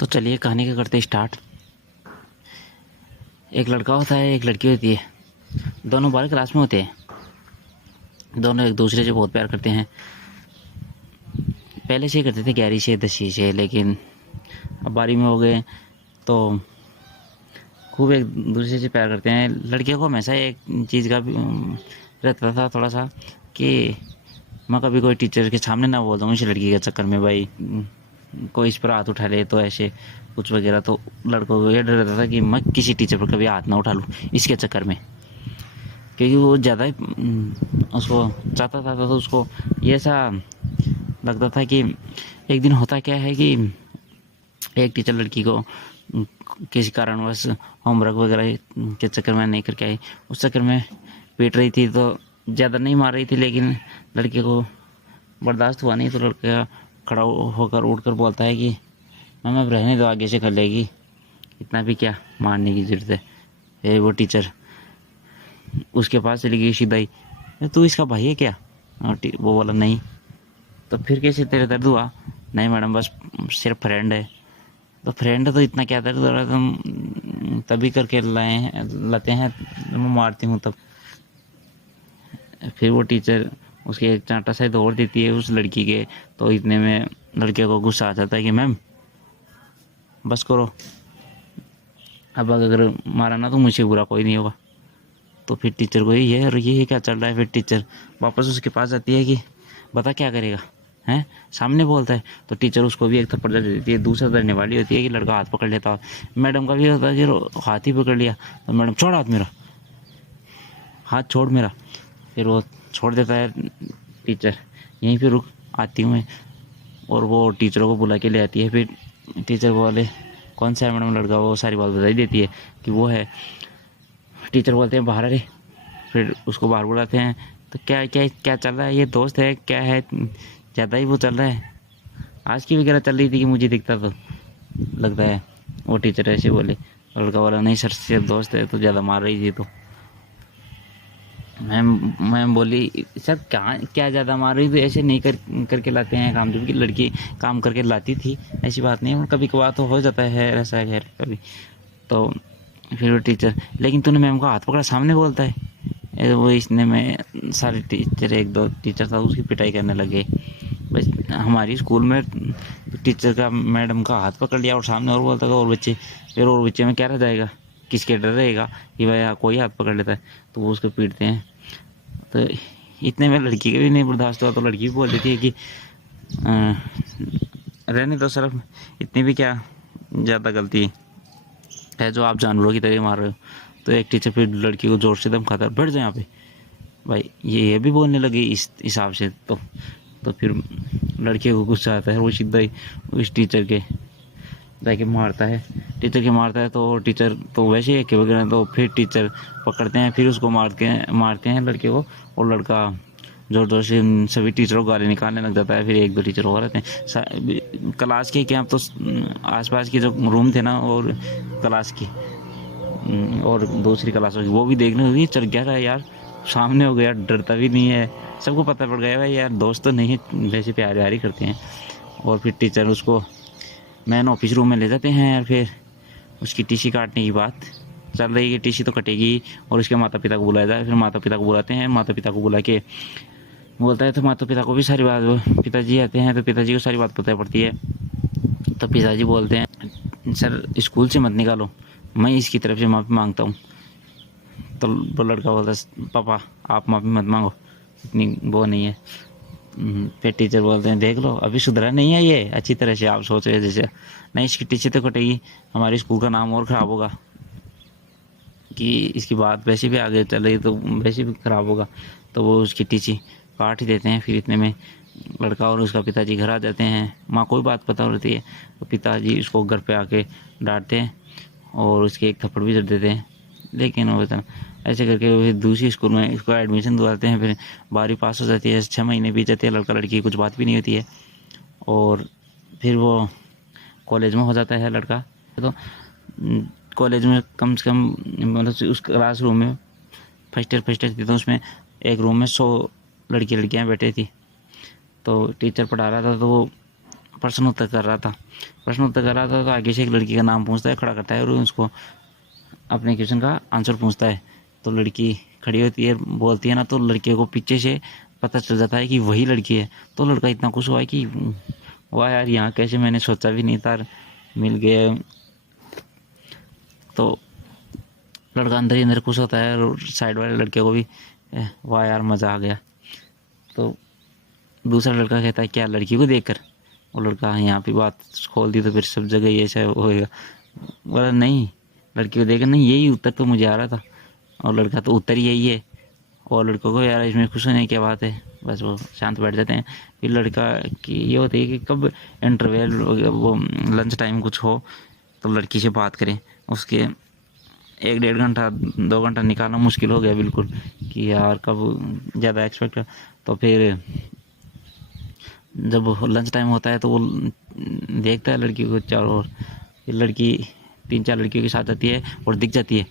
तो चलिए कहानी का करते स्टार्ट। एक लड़का होता है, एक लड़की होती है। दोनों 12 क्लास में होते हैं। दोनों एक दूसरे से बहुत प्यार करते हैं। पहले से ही करते थे, 11वीं से 10वीं से, लेकिन अब 12वीं में हो गए तो खूब एक दूसरे से प्यार करते हैं। लड़कियों को हमेशा एक चीज़ का भी रहता था थोड़ा सा कि मैं कभी कोई टीचर के सामने ना बोल दूँ इस लड़की के चक्कर में, भाई कोई इस पर हाथ उठा ले तो ऐसे कुछ वगैरह। तो लड़कों को ये डर रहता था कि मैं किसी टीचर पर कभी हाथ ना उठा लूँ इसके चक्कर में, क्योंकि वो ज़्यादा ही उसको चाहता था। तो उसको ये ऐसा लगता था कि एक दिन होता क्या है कि एक टीचर लड़की को किसी कारणवश होमवर्क वगैरह के चक्कर में नहीं करके आई। उस चक्कर में पीट रही थी, तो ज़्यादा नहीं मार रही थी, लेकिन लड़के को बर्दाश्त हुआ नहीं। तो लड़का खड़ा होकर उठकर बोलता है कि मैम अब रहने दो, आगे से कर लेगी, इतना भी क्या मारने की ज़रूरत है। फिर वो टीचर उसके पास चली गई सीधा ही, तू इसका भाई है क्या? और वो बोला नहीं। तो फिर कैसे तेरे दर्द हुआ? नहीं मैडम, बस सिर्फ फ्रेंड है। तो फ्रेंड है तो इतना क्या दर्द हो रहा है? तुम तभी करके लाते हैं, मैं मारती हूँ तब। फिर वो टीचर उसके एक चांटा सा दौड़ देती है उस लड़की के। तो इतने में लड़के को गुस्सा आ जाता है कि मैम बस करो, अब अगर मारा ना तो मुझे बुरा कोई नहीं होगा। तो फिर टीचर को ये क्या चल रहा है। फिर टीचर वापस उसके पास आती है कि बता क्या करेगा, हैं सामने बोलता है। तो टीचर उसको भी एक थप्पड़ दे देती है। दूसरा डरने वाली होती है कि लड़का हाथ पकड़ लेता है। मैडम का भी होता है कि हाथ ही पकड़ लिया, तो मैडम छोड़ हाथ मेरा, हाथ छोड़ मेरा। फिर वो छोड़ देता है। टीचर यहीं पे रुक, आती हूँ मैं। और वो टीचरों को बुला के ले आती है। फिर टीचर बोले कौन सा है मैडम लड़का? वो सारी बात बताई देती है कि वो है। टीचर बोलते हैं बाहर अरे। फिर उसको बाहर बुलाते हैं। तो क्या क्या क्या चल रहा है? ये दोस्त है क्या है? ज़्यादा ही वो चल रहा है। आज की वगैरह चल रही थी कि मुझे दिखता तो लगता है। वो टीचर ऐसे बोले। लड़का वाला नहीं सर, सिर्फ दोस्त है। तो ज़्यादा मार रही थी तो मैम बोली सर कहाँ क्या ज़्यादा मार रही थी? ऐसे नहीं करके लाते हैं काम, जबकि लड़की काम करके लाती थी, ऐसी बात नहीं है। कभी कभार तो हो जाता है ऐसा है कभी। तो फिर वो टीचर लेकिन तूने मैम का हाथ पकड़ा, सामने बोलता है। वो इसने में सारे टीचर, एक दो टीचर था उसकी पिटाई करने लगे। बस हमारी स्कूल में टीचर का मैडम का हाथ पकड़ लिया और सामने और बोलता था और बच्चे। फिर और बच्चे में क्या रह जाएगा, किसके डर रहेगा कि भाई कोई हाथ पकड़ लेता है, तो वो उसको पीटते हैं। तो इतने में लड़की के भी नहीं बर्दाश्त हुआ। तो लड़की भी बोल देती है कि रहने दो सर, इतनी भी क्या ज़्यादा गलती है जो आप जानवरों की तरह मार रहे हो। तो एक टीचर फिर लड़की को जोर से दम खाता है, बैठ जाए यहाँ पे। भाई ये भी बोलने लगी इस हिसाब से। तो फिर लड़के को गुस्सा आता है, वो सीधा ही उस टीचर के जाके मारता है। टीचर के मारता है तो टीचर तो वैसे ही वगैरह। तो फिर टीचर पकड़ते हैं, फिर उसको मारते हैं लड़के को। और लड़का जोर जोर से सभी टीचरों को गाली निकालने लग जाता है। फिर एक दो टीचर और रहते हैं क्लास के, क्या तो आसपास के जो रूम थे ना, और क्लास की और दूसरी क्लासों की, वो भी देखने लगी। चल गया था यार, सामने हो गया, डरता भी नहीं है। सबको पता पड़ गया भाई यार दोस्त तो नहीं है, वैसे प्यार व्यार ही करते हैं। और फिर टीचर उसको मैन ऑफिस रूम में ले जाते हैं यार। फिर उसकी टीसी काटने की बात चल रही है, टीसी तो कटेगी। और उसके माता पिता को बुलाया जाए। फिर माता पिता को बुलाते हैं। माता पिता को बुला के बोलता है, तो माता पिता को भी सारी बात, पिताजी आते हैं तो पिताजी को सारी बात पता पड़ती है। तो पिताजी बोलते हैं सर स्कूल से मत निकालो, मैं इसकी तरफ से माफ़ी मांगता हूँ। तो वो लड़का बोलता है पापा आप माफ़ी मत मांगो, इतनी वो नहीं है। फिर टीचर बोलते हैं देख लो अभी सुधरा नहीं है ये अच्छी तरह से, आप सोच रहे जैसे। नहीं इसकी टीचर तो कटेगी, हमारे स्कूल का नाम और ख़राब होगा कि इसकी बात वैसे भी आगे चल रही तो वैसे भी ख़राब होगा। तो वो उसकी टीची काट ही देते हैं। फिर इतने में लड़का और उसका पिताजी घर आ जाते हैं। माँ को भी बात पता होती है। तो पिताजी उसको घर पे आके डांटते हैं और उसके एक थप्पड़ भी जड़ देते हैं। लेकिन वो बता ऐसे करके फिर दूसरी स्कूल में इसको एडमिशन दिलवाते हैं। फिर 12वीं पास हो जाती है, 6 महीने बीत जाते हैं, लड़का लड़की की कुछ बात भी नहीं होती है। और फिर वो कॉलेज में हो जाता है लड़का। तो कॉलेज में कम से कम मतलब उस क्लास रूम में फर्स्ट ईयर थी, तो उसमें एक रूम में 100 लड़कियाँ बैठी थी। तो टीचर पढ़ा रहा था तो वो प्रश्न उत्तर कर रहा था। तो आगे से एक लड़की का नाम पूछता है, खड़ा करता है और उसको अपने क्वेश्चन का आंसर पूछता है। तो लड़की खड़ी होती है, बोलती है ना, तो लड़के को पीछे से पता चल जाता है कि वही लड़की है। तो लड़का इतना खुश हुआ है कि वाह यार, यहाँ कैसे, मैंने सोचा भी नहीं था, मिल गए। तो लड़का अंदर ही अंदर खुश होता है और साइड वाले लड़के को भी वाह यार, मज़ा आ गया। तो दूसरा लड़का कहता है क्या, लड़की को देखकर? वो लड़का यहाँ पे बात खोल दी तो फिर सब जगह ये ऐसा होएगा। बोला नहीं, लड़की को देखकर नहीं, यही उत्तर तो मुझे आ रहा था। और लड़का तो उत्तर यही है। और लड़कों को यार इसमें खुश होने की क्या बात है, बस वो शांत बैठ जाते हैं। फिर लड़का की ये होती है कि कब इंटरवल, वो लंच टाइम कुछ हो तो लड़की से बात करें। उसके 1-1.5 घंटा 2 घंटा निकालना मुश्किल हो गया बिल्कुल, कि यार कब ज़्यादा एक्सपेक्ट। तो फिर जब लंच टाइम होता है तो वो देखता है लड़की को चारों ओर। फिर लड़की 3-4 लड़कियों के साथ जाती है और दिख जाती है।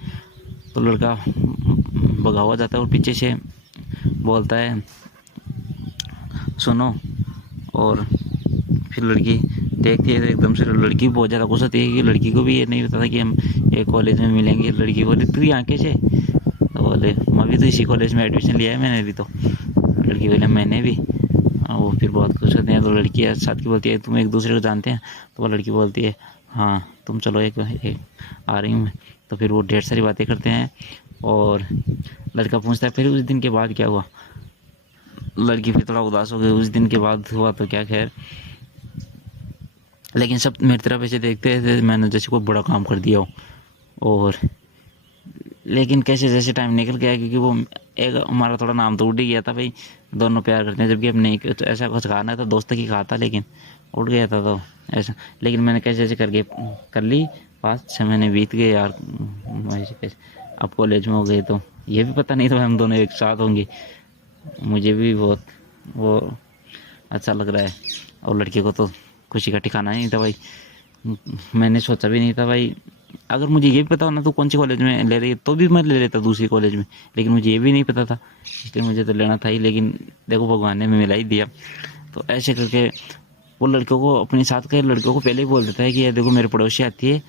तो लड़का भगा हुआ जाता है और पीछे से बोलता है सुनो। और फिर लड़की देखती है तो एकदम से लड़की बहुत ज़्यादा खुश होती है कि लड़की को भी ये नहीं पता था कि हम एक कॉलेज में मिलेंगे। लड़की बोले तू यहाँ कैसे? तो बोले मैं भी तो इसी कॉलेज में एडमिशन लिया है मैंने भी। तो लड़की बोले मैंने भी। वो फिर बहुत खुश होते हैं। तो लड़की साथ की बोलती है तुम एक दूसरे को जानते हैं? तो वो लड़की बोलती है हाँ तुम चलो एक आ रही हूँ मैं। तो फिर वो ढेर सारी बातें करते हैं। और लड़का पूछता है फिर उस दिन के बाद क्या हुआ? लड़की फिर थोड़ा उदास हो गई। उस दिन के बाद हुआ तो क्या, खैर, लेकिन सब मेरी तरफ ऐसे देखते थे मैंने जैसे कोई बड़ा काम कर दिया हो। और लेकिन कैसे जैसे टाइम निकल गया, क्योंकि वो एक हमारा थोड़ा नाम तो उड़ ही गया था भाई, दोनों प्यार करते हैं, जबकि अब नहीं तो ऐसा कुछ खाना था, दोस्त की कहा था लेकिन उड़ गया था। तो ऐसा, लेकिन मैंने कैसे ऐसे करके कर ली। 5-6 महीने बीत गए यार, ऐसे कैसे अब कॉलेज में हो गए। तो ये भी पता नहीं था हम दोनों एक साथ होंगे। मुझे भी बहुत वो अच्छा लग रहा है। और लड़के को तो खुशी का ठिकाना नहीं था भाई। मैंने सोचा भी नहीं था भाई, अगर मुझे ये भी पता हो ना तो कौन सी कॉलेज में ले रही है तो भी मैं ले लेता दूसरी कॉलेज में, लेकिन मुझे ये भी नहीं पता था, इसलिए मुझे तो लेना था ही। लेकिन देखो भगवान ने मिला ही दिया। तो ऐसे करके वो लड़कों को अपने साथ के लड़कों को पहले ही बोल देता है कि ये देखो मेरे पड़ोसी आती है,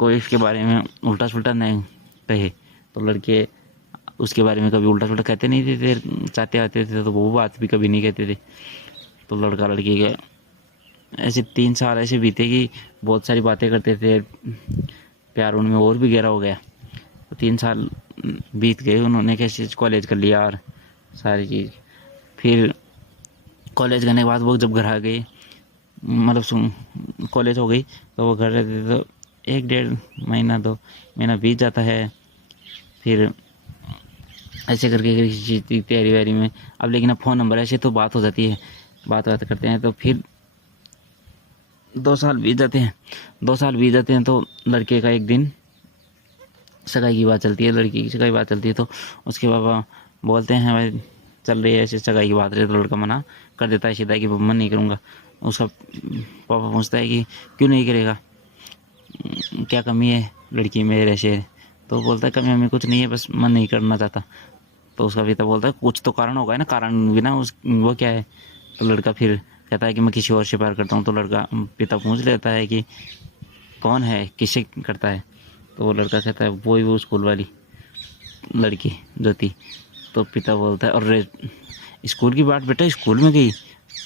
कोई इसके बारे में उल्टा सुल्टा नहीं कहे। तो लड़के उसके बारे में कभी उल्टा सुल्टा कहते नहीं थे, चाहते आते थे तो वो बात भी कभी नहीं कहते थे। तो लड़का लड़की के ऐसे 3 साल ऐसे बीते कि बहुत सारी बातें करते थे, प्यार उनमें और भी गहरा हो गया। तो 3 साल बीत गए, उन्होंने कैसे कॉलेज कर लिया और सारी चीज़। फिर कॉलेज करने के बाद वो जब घर आ गए, मतलब कॉलेज हो गई तो वो घर रहते थे। तो 1-1.5 महीना 2 महीना बीत जाता है। फिर ऐसे करके किसी चीज़ की तैयारी वैयारी में अब, लेकिन अब फ़ोन नंबर ऐसे तो बात हो जाती है, बात करते हैं। तो फिर 2 साल बीत जाते हैं। 2 साल बीत जाते हैं तो लड़के का एक दिन सगाई की बात चलती है, लड़की की सगाई की बात चलती है। तो उसके पापा बोलते हैं भाई चल रही है ऐसे सगाई की बात रही। तो लड़का मना कर देता है सीधा कि मैं नहीं करूँगा। उसका पापा पूछता है कि क्यों नहीं करेगा, क्या कमी है लड़की में ऐसे? तो बोलता है कमी हमें कुछ नहीं है, बस मन नहीं करना चाहता। तो उसका पिता बोलता है कुछ तो कारण होगा ना, कारण बिना उस वो क्या है? तो लड़का फिर कहता है कि मैं किसी और से प्यार करता हूँ। तो लड़का पिता पूछ लेता है कि कौन है, किससे करता है? तो वो लड़का कहता है वो स्कूल वाली लड़की जो थी। तो पिता बोलता है और स्कूल की बात बेटा, स्कूल में गई,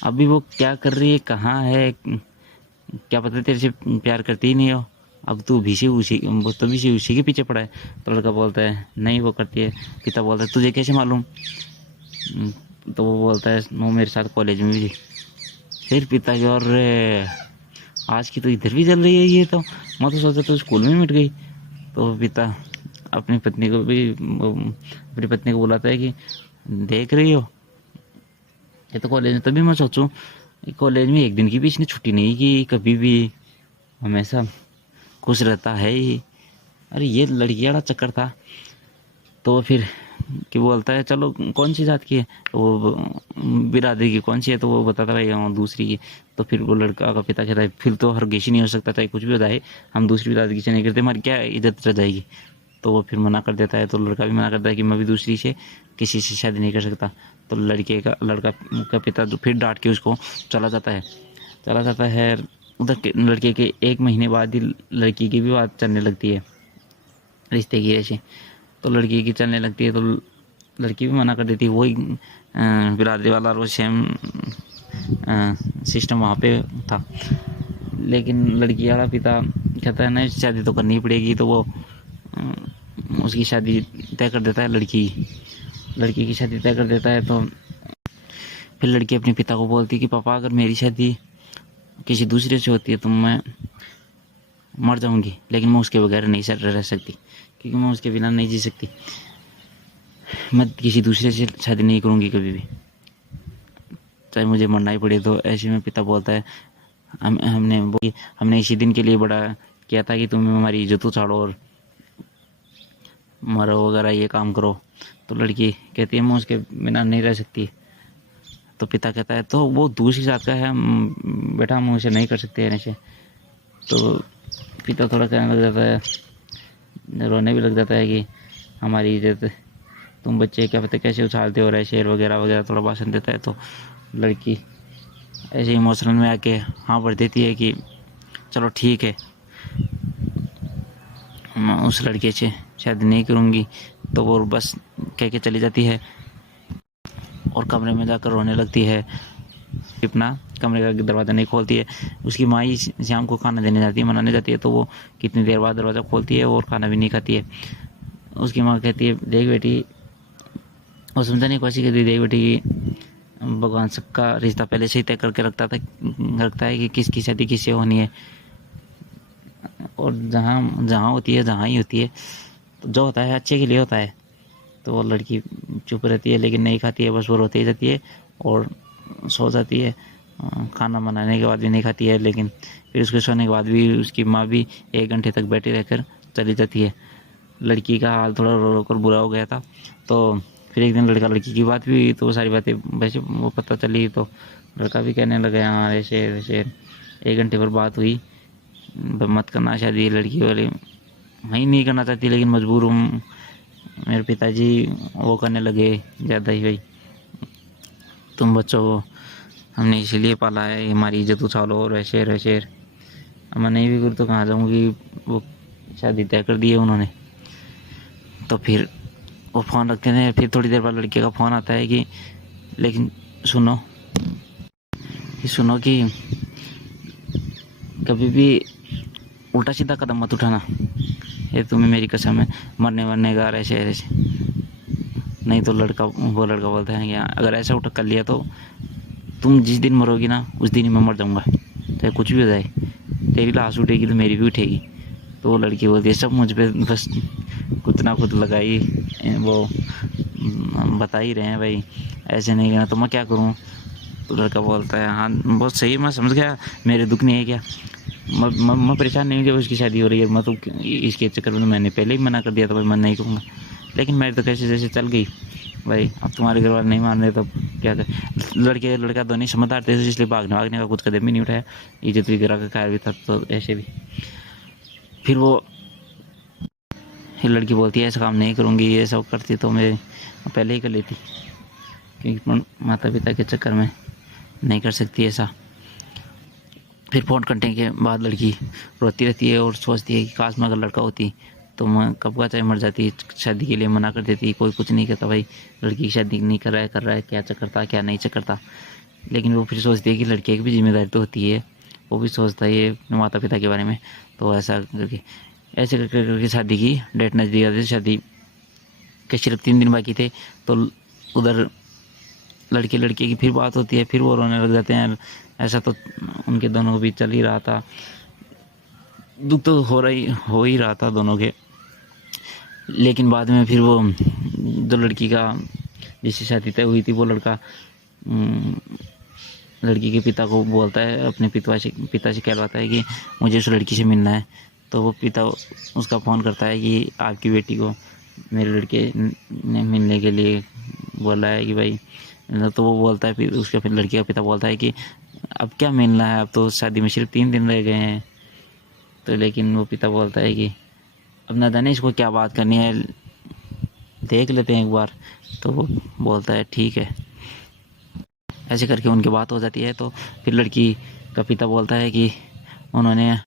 अभी वो क्या कर रही है, कहाँ है, क्या पता तेरे से प्यार करती ही नहीं हो, अब तू भी से उसी के पीछे पड़ा है। तो लड़का बोलता है नहीं वो करती है। पिता बोलता है तुझे कैसे मालूम? तो वो बोलता है वो मेरे साथ कॉलेज में भी थी। फिर पिता की और आज की तो इधर भी चल रही है ये, तो मैं तो सोचा तो स्कूल में मिट गई। तो पिता अपनी पत्नी को बुलाता है कि देख रही हो ये तो कॉलेज में। तभी मैं सोचूं कॉलेज में एक दिन की भी इसने छुट्टी नहीं की, कभी भी हमेशा खुश रहता है ही। अरे ये लड़की वाला चक्कर था। तो फिर कि बोलता है चलो कौन सी जात की है? तो वो बिरादरी की कौन सी है? तो वो बताता भाई हाँ दूसरी की। तो फिर वो लड़का का पिता कहता है फिर तो हरगिज नहीं हो सकता, चाहे कुछ भी हो जाए, हम दूसरी बिरादरी से नहीं करते, हमारी क्या इज्जत रह जाएगी। तो वो फिर मना कर देता है। तो लड़का भी मना करता है कि मैं भी दूसरी से किसी से शादी नहीं कर सकता। तो लड़का का पिता फिर डांट के उसको चला जाता है। चला जाता है। उधर लड़के के 1 महीने बाद ही लड़की की भी बात चलने लगती है रिश्ते की ऐसे। तो लड़की की चलने लगती है तो लड़की भी मना कर देती है। वही बिरादरी वाला और वो सेम सिस्टम वहाँ पे था। लेकिन लड़की वाला पिता कहता है नहीं शादी तो करनी पड़ेगी, तो वो उसकी शादी तय कर देता है। लड़की की शादी तय कर देता है। तो फिर लड़की अपने पिता को बोलती है कि पापा अगर मेरी शादी किसी दूसरे से होती है तो मैं मर जाऊंगी, लेकिन मैं उसके बगैर नहीं रह सकती, क्योंकि मैं उसके बिना नहीं जी सकती। मैं किसी दूसरे से शादी नहीं करूंगी कभी भी, चाहे मुझे मरना ही पड़े। तो ऐसे में पिता बोलता है हमने इसी दिन के लिए बड़ा किया था कि तुम हमारी इज्जत उछाड़ो और मरो वगैरह ये काम करो। तो लड़की कहती है मैं उसके बिना नहीं रह सकती। तो पिता कहता है तो वो दूसरी जात का है बेटा, हम उसे नहीं कर सकते ऐसे। तो पिता थोड़ा कहने लग जाता है, रोने भी लग जाता है कि हमारी इज्जत तुम बच्चे क्या पता कैसे उछालते हो रहे शेर वगैरह वगैरह, थोड़ा भाषण देता है। तो लड़की ऐसे इमोशनल में आके हाँ भर देती है कि चलो ठीक है, मैं उस लड़के से शादी नहीं करूँगी। तो वो बस कह के चली जाती है और कमरे में जाकर रोने लगती है। अपना कमरे का दरवाज़ा नहीं खोलती है। उसकी माँ ही शाम को खाना देने जाती है, मनाने जाती है। तो वो कितनी देर बाद दरवाज़ा खोलती है और खाना भी नहीं खाती है। उसकी माँ कहती है देख बेटी, वो समझाने की कोशिश करती है, देख बेटी भगवान सबका रिश्ता पहले से ही तय करके रखता है कि किसकी शादी किससे होनी है, और जहाँ जहाँ होती है जहाँ ही होती है, तो जो होता है अच्छे के लिए होता है। तो वो लड़की चुप रहती है लेकिन नहीं खाती है, बस वो रोती जाती है और सो जाती है। खाना बनाने के बाद भी नहीं खाती है, लेकिन फिर उसके सोने के बाद भी उसकी माँ भी 1 घंटे तक बैठी रहकर चली जाती है। लड़की का हाल थोड़ा रो रो कर बुरा हो गया था। तो फिर एक दिन लड़का लड़की की बात भी हुई, तो वो सारी बातें वैसे वो पता चली। तो लड़का भी कहने लगा हाँ ऐसे वैसे 1 घंटे पर बात हुई, मत करना शादी। लड़की वाले मैं नहीं करना चाहती लेकिन मजबूर हूँ, मेरे पिताजी वो करने लगे ज़्यादा ही। भाई तुम बच्चों को हमने इसीलिए पाला है, हमारी इज्जत उछालो और ऐसे अब मैं नहीं भी करूँ तो कहाँ जाऊँगी। वो शादी तय कर दी है उन्होंने। तो फिर वो फ़ोन रखते हैं। फिर थोड़ी देर बाद लड़के का फ़ोन आता है कि लेकिन सुनो कि कभी भी उल्टा सीधा कदम मत उठाना, ये तुम्हें मेरी कसम है, मरने वरने का ऐसे नहीं। तो वो लड़का बोलता है कि अगर ऐसा उठा कर लिया तो तुम जिस दिन मरोगी ना उस दिन ही मैं मर जाऊँगा, चाहे कुछ भी हो जाए, तेरी लाश उठेगी तो मेरी भी उठेगी। तो वो लड़की बोलती है सब मुझ पे बस कुछ ना कुछ लगाई वो बता ही रहे हैं भाई, ऐसे नहीं करना तो मैं क्या करूँ। तो लड़का बोलता है हाँ बहुत सही, मैं समझ गया, मेरे दुख नहीं है क्या, मैं परेशान नहीं हूँ जब उसकी शादी हो रही है। मैं तो इसके चक्कर में तो मैंने पहले ही मना कर दिया था भाई मैं नहीं कहूँगा, लेकिन मेरी तो कैसे जैसे चल गई भाई। अब तुम्हारे घर वाले नहीं मान रहे तो क्या कर। लड़का दोनों समझदार थे इसलिए भागने का कुछ कदम ही नहीं उठाया, इज्जत भी गिरा का ख्याल भी था। तो ऐसे भी फिर वो लड़की बोलती है ऐसा काम नहीं करूँगी, ये सब करती तो मैं पहले ही कर लेती, क्योंकि माता पिता के चक्कर में नहीं कर सकती ऐसा। फिर फ़ोन करने के बाद लड़की रोती रहती है और सोचती है कि काश मैं अगर लड़का होती तो मैं कब का चाहे मर जाती, शादी के लिए मना कर देती, कोई कुछ नहीं कहता भाई लड़की की शादी नहीं कर रहा है क्या चक्कर था क्या नहीं चक्कर था। लेकिन वो फिर सोचती है कि लड़के की भी जिम्मेदारी तो होती है, वो भी सोचता है ये माता पिता के बारे में। तो ऐसा करके शादी की डेट नज़दीक आती थी। शादी के सिर्फ 3 दिन बाकी थे। तो उधर लड़के की फिर बात होती है, फिर वो रोने लग जाते हैं। ऐसा तो उनके दोनों के बीच चल ही रहा था, दुख तो हो ही रहा था दोनों के। लेकिन बाद में फिर वो जो लड़की का जिससे शादी तय हुई थी वो लड़का लड़की के पिता को बोलता है, अपने पिता से कहलाता है कि मुझे उस लड़की से मिलना है। तो वो पिता उसका फ़ोन करता है कि आपकी बेटी को मेरे लड़के ने मिलने के लिए बोला है कि भाई। तो वो बोलता है, फिर लड़की का पिता बोलता है कि अब क्या मिलना है, अब तो शादी में सिर्फ 3 दिन रह गए हैं। तो लेकिन वो पिता बोलता है कि अब ना जाने इसको क्या बात करनी है, देख लेते हैं एक बार। तो वो बोलता है ठीक है। ऐसे करके उनकी बात हो जाती है। तो फिर लड़की का पिता बोलता है कि उन्होंने